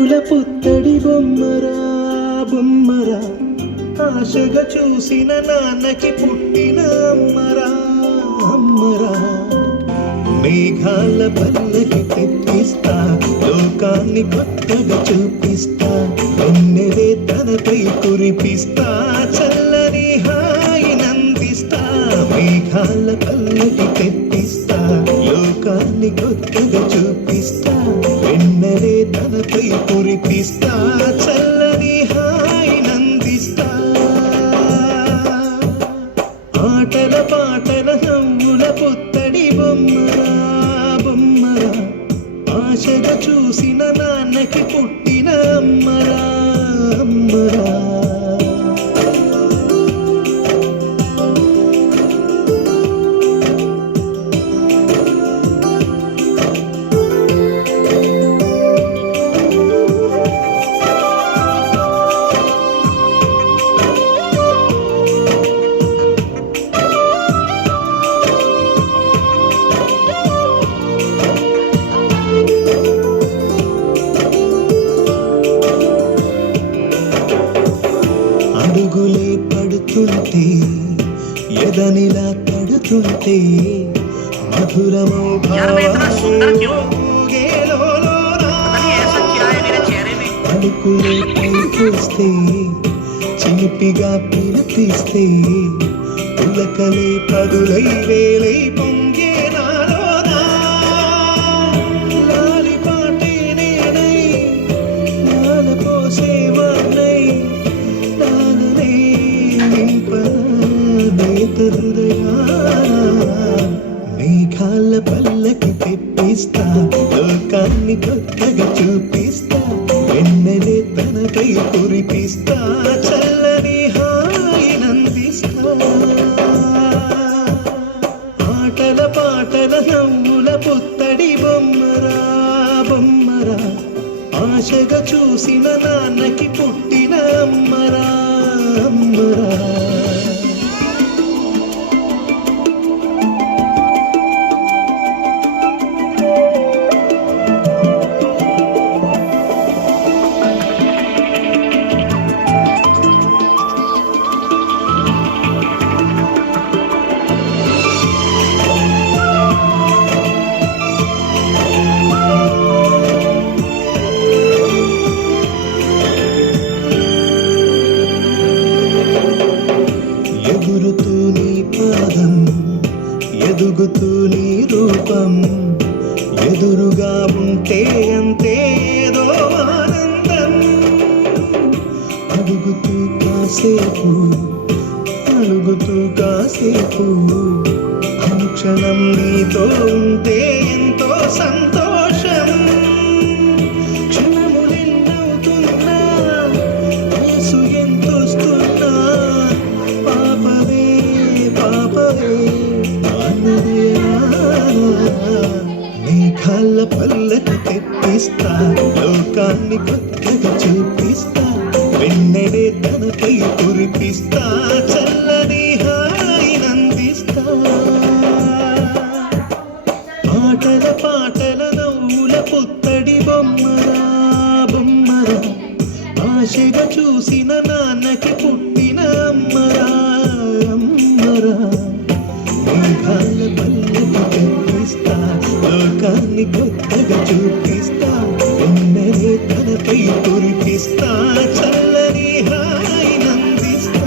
పుత్తడి బొమ్మరా బొమ్మరా ఆశగా చూసిన నాన్నకి పుట్టిన అమ్మరా అమ్మరా మేఘాల పల్లకి తెప్పిస్తా లోకాన్ని కొత్తగా చూపిస్తా వెన్నెలే తనపై కురిపిస్తా చల్లని హాయి నందిస్తా మేఘాల పల్లకి తెప్పిస్తా లోకాన్ని కొత్తగా చూపిస్తా వెన్నెలే తనపై కురిపిస్తా చల్లని హాయి నందిస్తా ఆటల పాటల నవ్వుల పుత్తడి బొమ్మరా బొమ్మరా ఆశగా చూసిన నాన్నకి పుట్టిన అమ్మరా అమ్మరా అడుగులే పడుతుంటే ఎదనిలా పడుతుంటే మధురమో అడుగులే పైకొస్తే చిలిపిగా పిలిపిస్తే పులకలే పదులై వేలై పొంగే నాలోనా లాలి పాటే నేనై లాల పోసేవాణ్ణై మేఘాల పల్లకి తెప్పిస్తా లోకాన్ని కొత్తగా చూపిస్తా వెన్నెలే తనపై కురిపిస్తా చల్లని హాయి నందిస్తా ఆటల పాటల నవ్వుల పుత్తడి బొమ్మరా బొమ్మరా ఆశగా చూసిన నాన్నకి పుట్టిన అమ్మరా అమ్మరా ఎగురుతూ నీ పాదం ఎదుగుతూ నీ రూపం ఎదురుగా ఉంటే అంతే ఏదో ఆనందం అడుగుతూ కాసేపు అడుగుతూ కాసేపు అనుక్షణం నీతో ఉంటే ఎంతో సంతోషం మేఘాల పల్లకి తెప్పిస్తా లోకాన్ని కొత్తగా చూపిస్తా వెన్నెలే తనపై కురిపిస్తా చల్లని హాయి నందిస్తా ఆటల పాటల నవ్వుల పుత్తడి బొమ్మరా బొమ్మరా ఆశగా చూసిన నాన్నకి పుట్టిన అమ్మరా అమ్మరా మేఘాల పల్లకి తెప్పిస్తా లోకాన్ని కొత్తగా చూపిస్తా వెన్నెలే తనపై కురిపిస్తా చల్లని హాయి నందిస్తా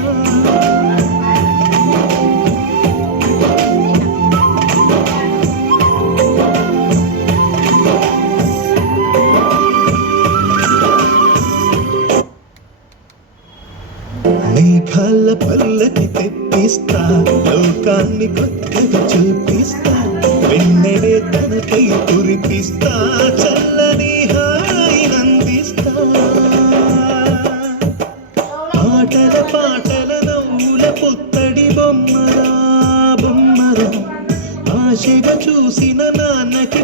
మేఘాల పల్లకి తెప్పిస్తా లోకాన్ని కొత్తగా చూపిస్తా వెన్నెలే తనపై కురిపిస్తా చల్లని హాయి నందిస్తా ఆటల పాటల నవ్వుల పుత్తడి బొమ్మరా బొమ్మరా ఆశగా చూసిన నాన్నకి